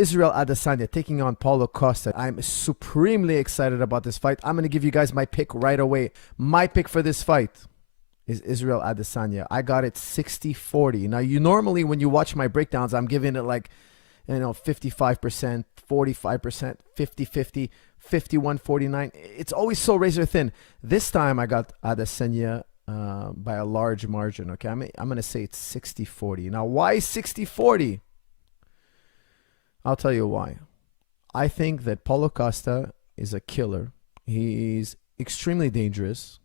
Israel Adesanya taking on Paulo Costa. I'm supremely excited about this fight. I'm going to give you guys my pick right away. My pick for this fight is Israel Adesanya. I got it 60-40. Now, you normally, when you watch my breakdowns, I'm giving it like, 55%, 45%, 50-50, 51-49. It's always so razor thin. This time I got Adesanya by a large margin. Okay, I'm going to say it's 60-40. Now, why 60-40? I'll tell you why. I think that Paulo Costa is a killer. He's extremely dangerous.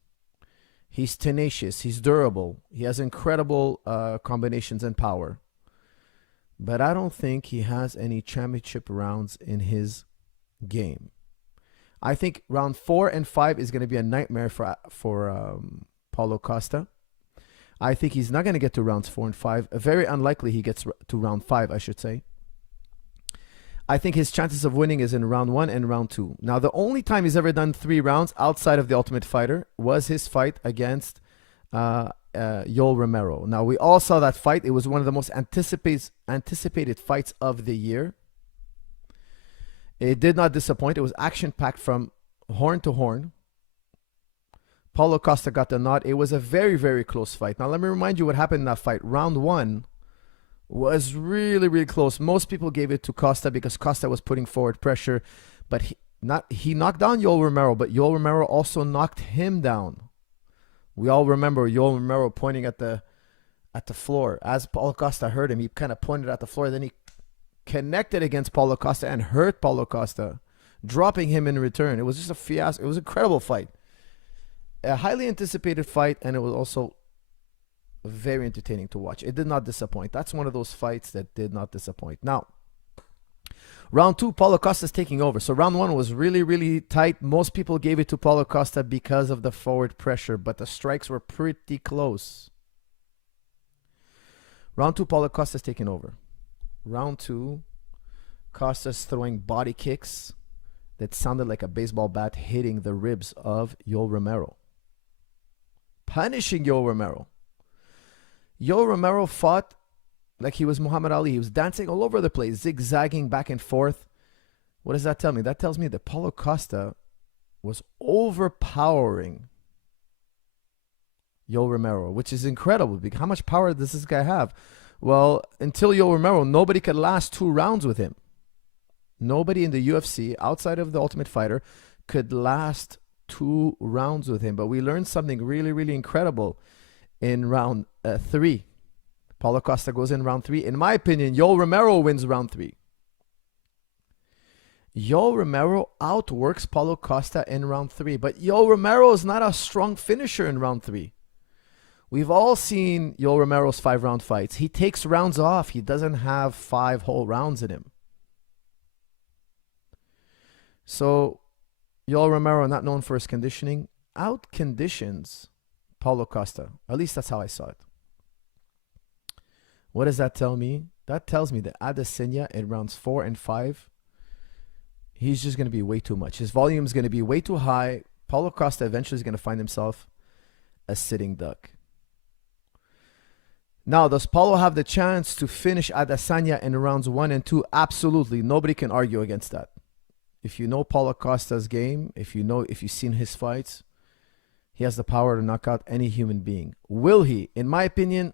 He's tenacious. He's durable. He has incredible combinations and power. But I don't think he has any championship rounds in his game. I think round 4 and 5 is going to be a nightmare for Paulo Costa. I think he's not going to get to rounds 4 and 5. Very unlikely he gets to round 5, I should say. I think his chances of winning is in round 1 and round 2. Now, the only time he's ever done 3 rounds outside of the Ultimate Fighter was his fight against Yoel Romero. Now, we all saw that fight. It was one of the most anticipated fights of the year. It did not disappoint. It was action-packed from horn to horn. Paulo Costa got the nod. It was a very, very close fight. Now, let me remind you what happened in that fight. Round 1 was really, really close. Most people gave it to Costa because Costa was putting forward pressure. But he knocked down Yoel Romero, but Yoel Romero also knocked him down. We all remember Yoel Romero pointing at the floor. As Paulo Costa heard him, he kind of pointed at the floor. Then he connected against Paulo Costa and hurt Paulo Costa, dropping him in return. It was just a fiasco. It was an incredible fight. A highly anticipated fight, and it was also very entertaining to watch. It did not disappoint. That's one of those fights that did not disappoint. Now, round 2, Paulo Costa's taking over. So round 1 was really, really tight. Most people gave it to Paulo Costa because of the forward pressure, but the strikes were pretty close. Round 2, Paulo Costa's taking over. Round 2, Costa's throwing body kicks that sounded like a baseball bat hitting the ribs of Yoel Romero. Punishing Yoel Romero. Yoel Romero fought like he was Muhammad Ali. He was dancing all over the place, zigzagging back and forth. What does that tell me? That tells me that Paulo Costa was overpowering Yoel Romero, which is incredible. Because how much power does this guy have? Well, until Yoel Romero, nobody could last 2 rounds with him. Nobody in the UFC, outside of the Ultimate Fighter, could last 2 rounds with him. But we learned something really, really incredible in round 3. Paulo Costa goes in round 3. In my opinion, Yoel Romero wins round 3. Yoel Romero outworks Paulo Costa in round 3. But Yoel Romero is not a strong finisher in round 3. We've all seen Yoel Romero's 5-round fights. He takes rounds off. He doesn't have 5 whole rounds in him. So, Yoel Romero, not known for his conditioning, out-conditions Paulo Costa. At least that's how I saw it. What does that tell me? That tells me that Adesanya in rounds 4 and 5, he's just going to be way too much. His volume is going to be way too high. Paulo Costa eventually is going to find himself a sitting duck. Now, does Paulo have the chance to finish Adesanya in rounds 1 and 2? Absolutely. Nobody can argue against that. If you know Paulo Costa's game, if you've seen his fights, he has the power to knock out any human being. Will he? In my opinion,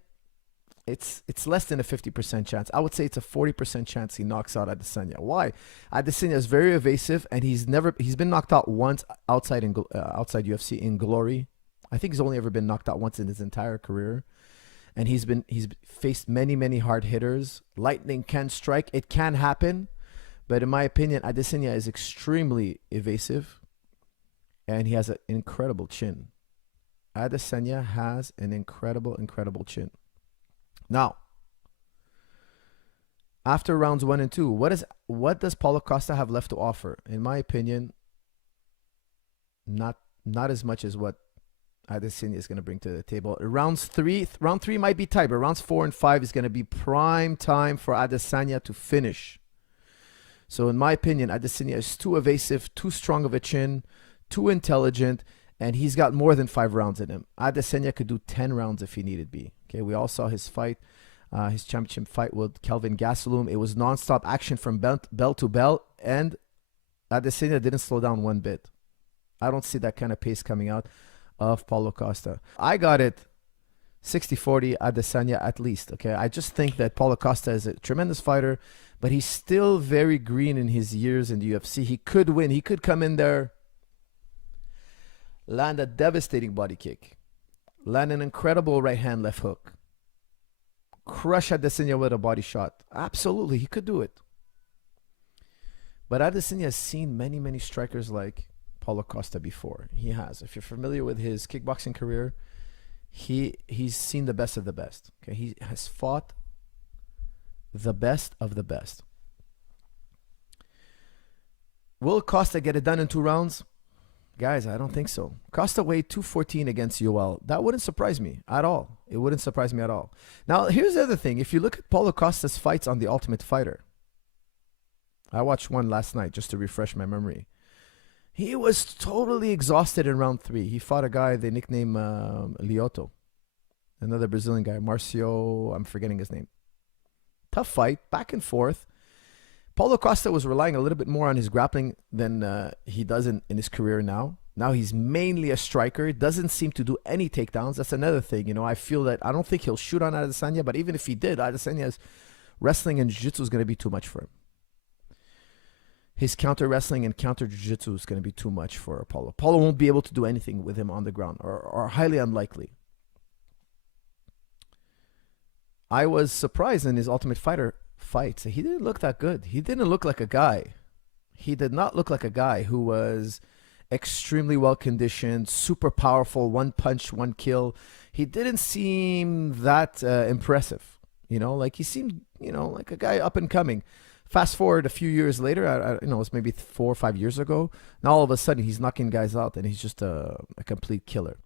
it's less than a 50% chance. I would say it's a 40% chance he knocks out Adesanya. Why? Adesanya is very evasive, and he's been knocked out once outside UFC in Glory. I think he's only ever been knocked out once in his entire career. And he's faced many, many hard hitters. Lightning can strike. It can happen. But in my opinion, Adesanya is extremely evasive. And he has an incredible chin. Adesanya has an incredible, incredible chin. Now, after rounds 1 and 2, what does Paulo Costa have left to offer? In my opinion, not as much as what Adesanya is going to bring to the table. Round 3 might be tight, but rounds 4 and 5 is going to be prime time for Adesanya to finish. So in my opinion, Adesanya is too evasive, too strong of a chin, too intelligent, and he's got more than 5 rounds in him. Adesanya could do 10 rounds if he needed be. Okay, we all saw his fight his championship fight with Kelvin Gastelum. It was nonstop action from bell to bell, and Adesanya didn't slow down one bit. I don't see that kind of pace coming out of Paulo Costa. I got it 60-40 Adesanya at least. Okay, I just think that Paulo Costa is a tremendous fighter, but he's still very green in his years in the UFC. He could win. He could come in there, land a devastating body kick, land an incredible right hand, left hook, crush Adesanya with a body shot. Absolutely, he could do it. But Adesanya has seen many, many strikers like Paulo Costa before. He has. If you're familiar with his kickboxing career, he's seen the best of the best. Okay, he has fought the best of the best. Will Costa get it done in 2 rounds? Guys, I don't think so. Costa weighed 214 against Yoel. That wouldn't surprise me at all. It wouldn't surprise me at all. Now, here's the other thing. If you look at Paulo Costa's fights on The Ultimate Fighter, I watched one last night just to refresh my memory. He was totally exhausted in round 3. He fought a guy they nicknamed Lioto, another Brazilian guy, Marcio, I'm forgetting his name. Tough fight, back and forth. Paulo Costa was relying a little bit more on his grappling than he does in his career now. Now he's mainly a striker. Doesn't seem to do any takedowns. That's another thing. You know, I feel that I don't think he'll shoot on Adesanya, but even if he did, Adesanya's wrestling and jiu-jitsu is going to be too much for him. His counter wrestling and counter jiu-jitsu is going to be too much for Paulo. Paulo won't be able to do anything with him on the ground, or highly unlikely. I was surprised in his Ultimate Fighter fights. He didn't look that good. He didn't look like a guy. He did not look like a guy who was extremely well conditioned, super powerful, one punch, one kill. He didn't seem that impressive. You know, like he seemed, you know, like a guy up and coming. Fast forward a few years later, you know, it's maybe 4 or 5 years ago. Now all of a sudden he's knocking guys out and he's just a complete killer.